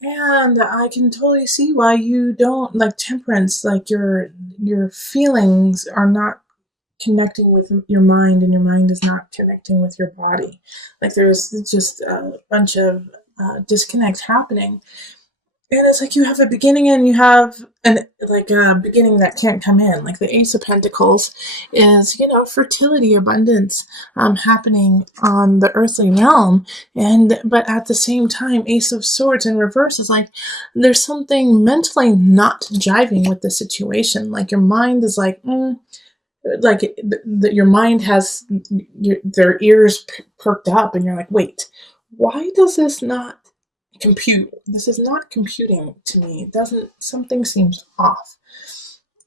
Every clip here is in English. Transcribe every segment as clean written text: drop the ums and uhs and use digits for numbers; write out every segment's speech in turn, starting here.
And I can totally see why you don't like temperance, like your feelings are not connecting with your mind, and your mind is not connecting with your body. Like there's just a bunch of disconnect happening. And it's like you have a beginning and you have a beginning that can't come in. Like the Ace of Pentacles is, fertility, abundance, happening on the earthly realm. But at the same time, Ace of Swords in reverse is like there's something mentally not jiving with the situation. Like your mind is like, your mind has their ears perked up, and you're like, wait, why does this not compute? This is not computing to me. It doesn't, something seems off.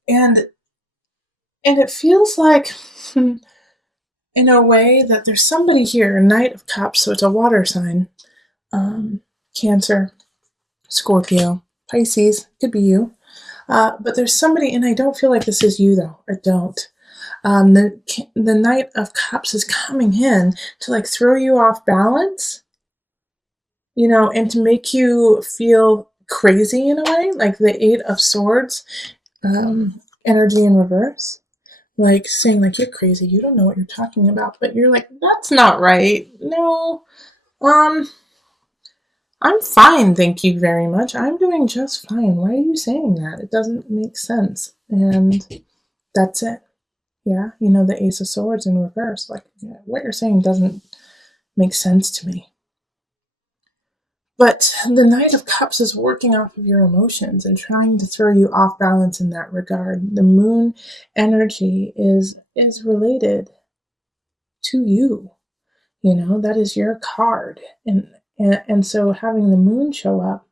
And it feels like in a way that there's somebody here, Knight of Cups, so it's a water sign. Cancer, Scorpio, Pisces, could be you. But there's somebody, and I don't feel like this is you though. I don't. The Knight of Cups is coming in to like throw you off balance, and to make you feel crazy in a way, like the Eight of Swords, energy in reverse, like saying like, you're crazy, you don't know what you're talking about, but you're like, that's not right. No, I'm fine, thank you very much. I'm doing just fine. Why are you saying that? It doesn't make sense. And that's it. Yeah, the Ace of Swords in reverse. Like, what you're saying doesn't make sense to me. But the Knight of Cups is working off of your emotions and trying to throw you off balance in that regard. The moon energy is related to you. That is your card. And so having the moon show up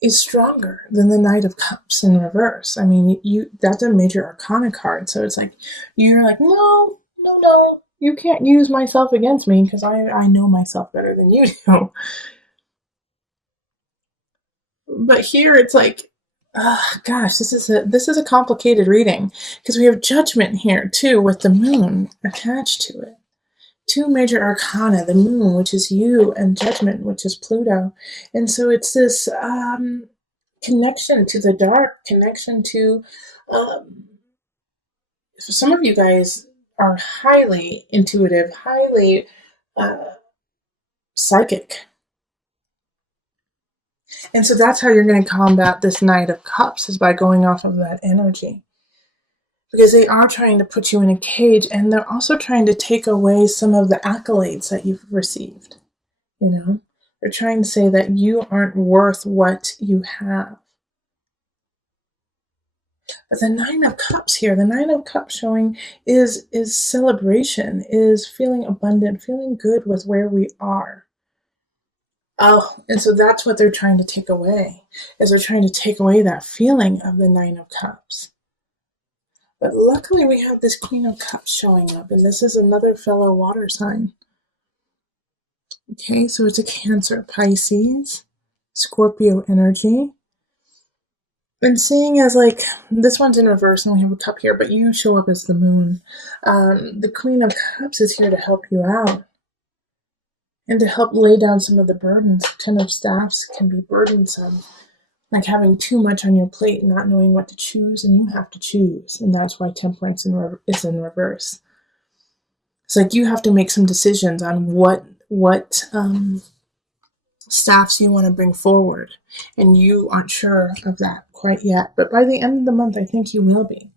is stronger than the Knight of Cups in reverse. I mean, that's a major arcana card. So it's like, you're like, no, no, no, you can't use myself against me because I know myself better than you do. But here it's like, gosh, this is a complicated reading because we have Judgment here too with the moon attached to it. Two major arcana, the moon, which is you, and Judgment, which is Pluto. And so it's this connection to the dark, connection to some of you guys are highly intuitive, highly psychic. And so that's how you're going to combat this Knight of Cups, is by going off of that energy. Because they are trying to put you in a cage, and they're also trying to take away some of the accolades that you've received. They're trying to say that you aren't worth what you have. But the Nine of Cups here, the Nine of Cups showing is celebration, is feeling abundant, feeling good with where we are. Oh, and so that's what they're trying to take away, is they're trying to take away that feeling of the Nine of Cups. But luckily we have this Queen of Cups showing up, and this is another fellow water sign. Okay, so it's a Cancer, Pisces, Scorpio energy. And seeing as like, this one's in reverse and we have a cup here, but you show up as the moon. The Queen of Cups is here to help you out and to help lay down some of the burdens. Ten of Staffs can be burdensome, like having too much on your plate and not knowing what to choose, and you have to choose. And that's why Temperance is in reverse. It's like you have to make some decisions on what staffs you want to bring forward, and you aren't sure of that quite yet, but by the end of the month I think you will be,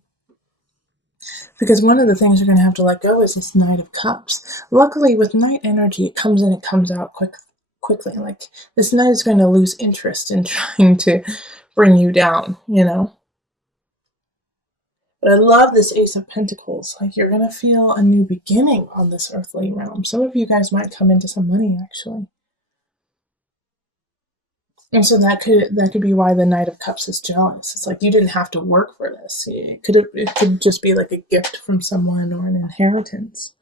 because one of the things you're going to have to let go is this Knight of Cups. Luckily with Knight energy, it comes in, it comes out quickly. Like this Knight is going to lose interest in trying to bring you down, But I love this Ace of Pentacles. Like you're going to feel a new beginning on this earthly realm. Some of you guys might come into some money actually. And so that could be why the Knight of Cups is jealous. It's like you didn't have to work for this. It could just be like a gift from someone or an inheritance.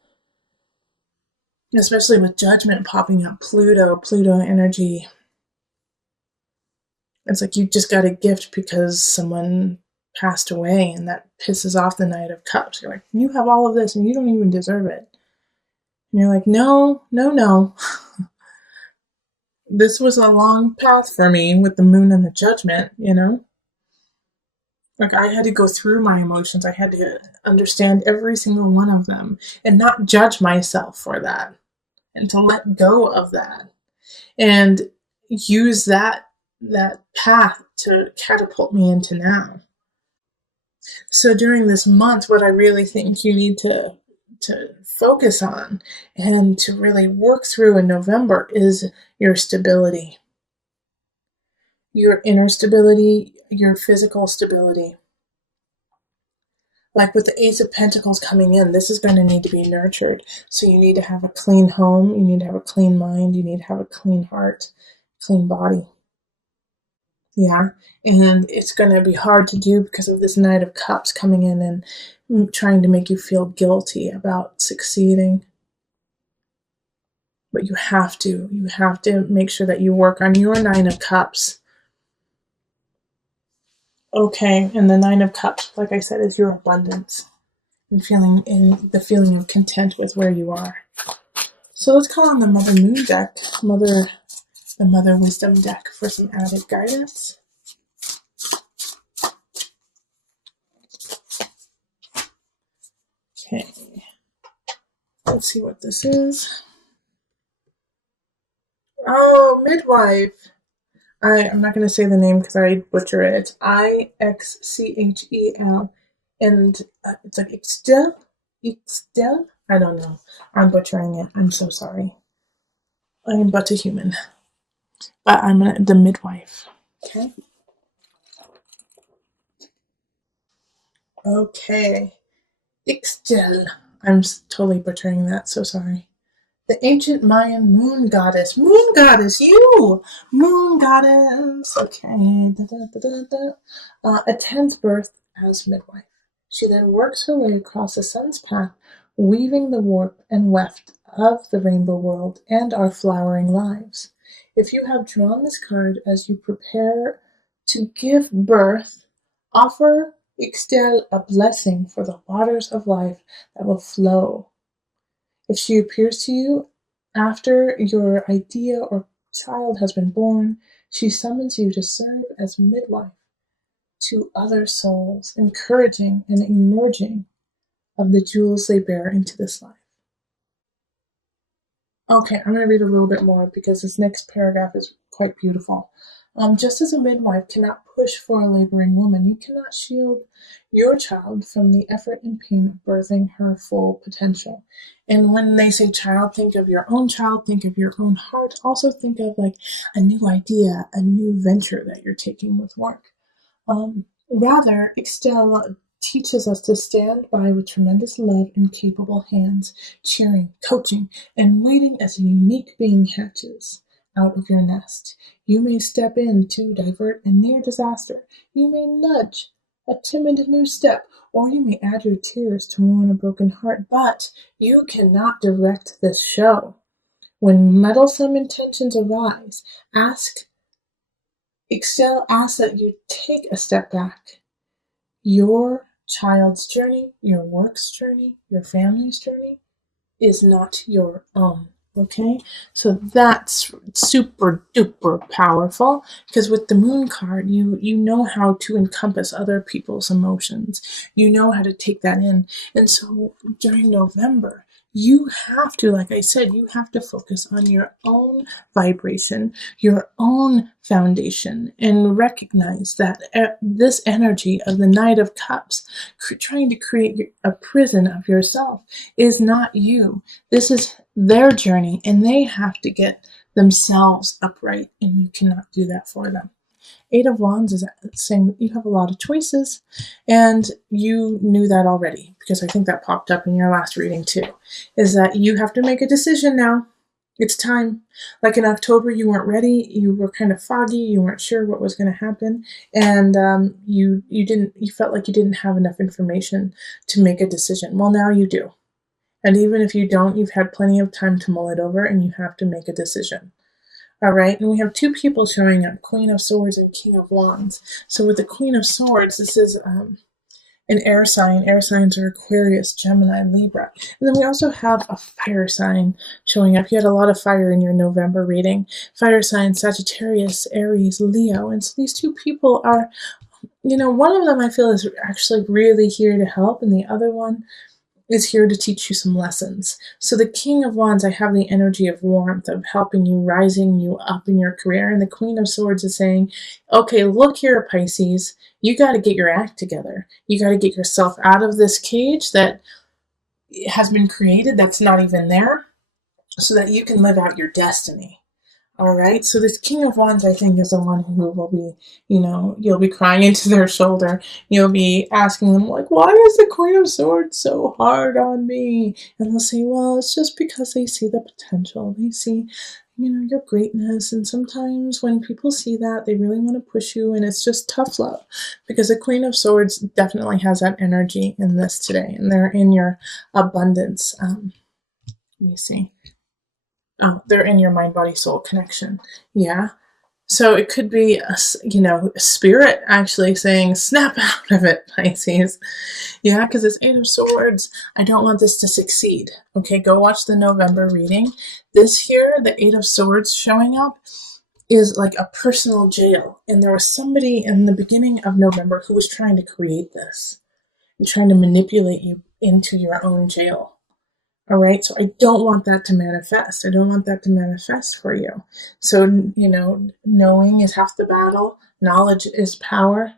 Especially with Judgment popping up, Pluto energy. It's like you just got a gift because someone passed away, and that pisses off the Knight of Cups. You're like, you have all of this and you don't even deserve it. And you're like, no, no, no. This was a long path for me with the moon and the judgment, you know? Like, I had to go through my emotions. I had to understand every single one of them and not judge myself for that and to let go of that and use that path to catapult me into now. So during this month, what I really think you need to focus on and to really work through in November is your stability, your inner stability, your physical stability. Like with the Ace of Pentacles coming in, this is going to need to be nurtured. So you need to have a clean home, you need to have a clean mind, you need to have a clean heart, clean body. Yeah. And it's going to be hard to do because of this Knight of Cups coming in and trying to make you feel guilty about succeeding. But you have to make sure that you work on your Nine of Cups. Okay. And the Nine of Cups, like I said, is your abundance and the feeling of content with where you are. So let's call on the Mother Moon deck, the Mother Wisdom deck for some added guidance. Okay. Let's see what this is. Oh, midwife. I'm not going to say the name because I butcher it. It's Ixchel. And it's like Ixchel? Ixchel? I don't know. I'm butchering it. I'm so sorry. I am but a human. But I'm the midwife. Okay. Okay. Ixchel. I'm totally butchering that. So sorry. The ancient Mayan moon goddess. Moon goddess, you! Moon goddess. Okay. Attends birth as midwife. She then works her way across the sun's path, weaving the warp and weft of the rainbow world and our flowering lives. If you have drawn this card as you prepare to give birth, offer Ixchel a blessing for the waters of life that will flow. If she appears to you after your idea or child has been born, she summons you to serve as midwife to other souls, encouraging and emerging of the jewels they bear into this life. Okay, I'm going to read a little bit more because this next paragraph is quite beautiful. Just as a midwife cannot push for a laboring woman, you cannot shield your child from the effort and pain of birthing her full potential. And when they say child, think of your own child, think of your own heart. Also think of like a new idea, a new venture that you're taking with work. Rather, Ixchel teaches us to stand by with tremendous love and capable hands, cheering, coaching, and waiting as a unique being hatches out of your nest. You may step in to divert a near disaster. You may nudge a timid new step, or you may add your tears to mourn a broken heart, but you cannot direct this show. When meddlesome intentions arise, Ixchel asks that you take a step back. Your child's journey, your work's journey, your family's journey is not your own. Okay, so that's super duper powerful because with the moon card, you know how to encompass other people's emotions. You know how to take that in, and so during November, you have to, like I said, you have to focus on your own vibration, your own foundation, and recognize that this energy of the Knight of Cups, trying to create a prison of yourself, is not you. This is their journey, and they have to get themselves upright, and you cannot do that for them. Eight of Wands is saying that you have a lot of choices, and you knew that already because I think that popped up in your last reading too, is that you have to make a decision now. It's time. Like in October, you weren't ready. You were kind of foggy. You weren't sure what was going to happen, and you felt like you didn't have enough information to make a decision. Well, now you do. And even if you don't, you've had plenty of time to mull it over, and you have to make a decision. All right, and we have two people showing up, Queen of Swords and King of Wands. So with the Queen of Swords, this is an air sign. Air signs are Aquarius, Gemini, Libra. And then we also have a fire sign showing up. You had a lot of fire in your November reading. Fire sign, Sagittarius, Aries, Leo. And so these two people are, one of them I feel is actually really here to help, and the other one is here to teach you some lessons. So the King of Wands, I have the energy of warmth, of helping you, rising you up in your career. And the Queen of Swords is saying, okay, look here, Pisces, you got to get your act together. You got to get yourself out of this cage that has been created that's not even there, so that you can live out your destiny. All right, so this King of Wands, I think, is the one who will be, you'll be crying into their shoulder. You'll be asking them, like, why is the Queen of Swords so hard on me? And they'll say, well, it's just because they see the potential. They see, your greatness. And sometimes when people see that, they really want to push you, and it's just tough love. Because the Queen of Swords definitely has that energy in this today, and they're in your abundance. Let me see. Oh, they're in your mind, body, soul connection. Yeah. So it could be a spirit actually saying, snap out of it, Pisces. Yeah, because it's Eight of Swords. I don't want this to succeed. Okay, go watch the November reading. This here, the Eight of Swords showing up, is like a personal jail. And there was somebody in the beginning of November who was trying to create this and trying to manipulate you into your own jail. All right, so I don't want that to manifest. I don't want that to manifest for you. So, knowing is half the battle. Knowledge is power.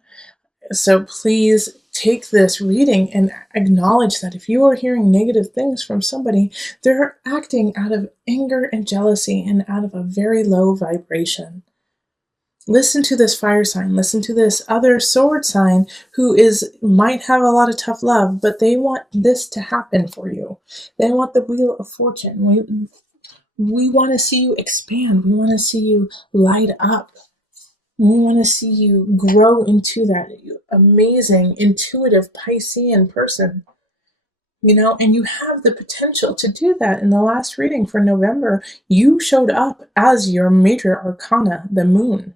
So please take this reading and acknowledge that if you are hearing negative things from somebody, they're acting out of anger and jealousy and out of a very low vibration. Listen to this fire sign. Listen to this other sword sign who might have a lot of tough love, but they want this to happen for you. They want the wheel of fortune. We want to see you expand. We want to see you light up. We want to see you grow into that amazing, intuitive Piscean person. And you have the potential to do that. In the last reading for November, you showed up as your major arcana, the moon.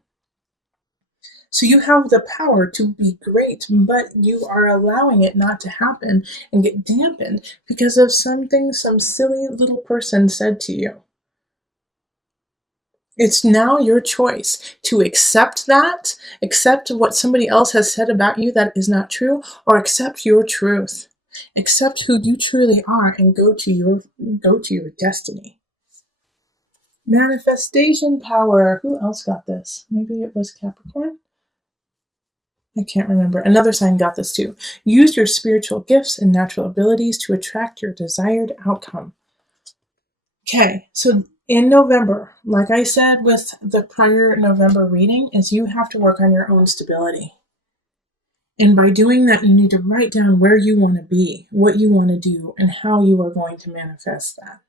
So you have the power to be great, but you are allowing it not to happen and get dampened because of something some silly little person said to you. It's now your choice to accept that, accept what somebody else has said about you that is not true, or accept your truth. Accept who you truly are and go to your destiny. Manifestation power. Who else got this? Maybe it was Capricorn? I can't remember. Another sign got this too. Use your spiritual gifts and natural abilities to attract your desired outcome. Okay, so in November, like I said with the prior November reading, is you have to work on your own stability. And by doing that, you need to write down where you want to be, what you want to do, and how you are going to manifest that.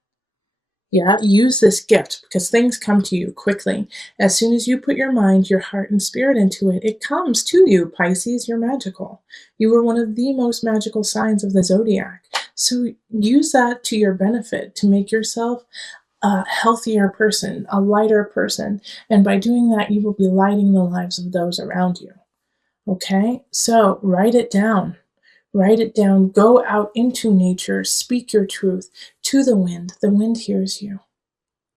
Yeah, use this gift because things come to you quickly. As soon as you put your mind, your heart, and spirit into it, it comes to you, Pisces. You're magical. You are one of the most magical signs of the zodiac. So use that to your benefit to make yourself a healthier person, a lighter person. And by doing that, you will be lighting the lives of those around you. Okay? So write it down. Write it down. Go out into nature. Speak your truth to the wind. The wind hears you.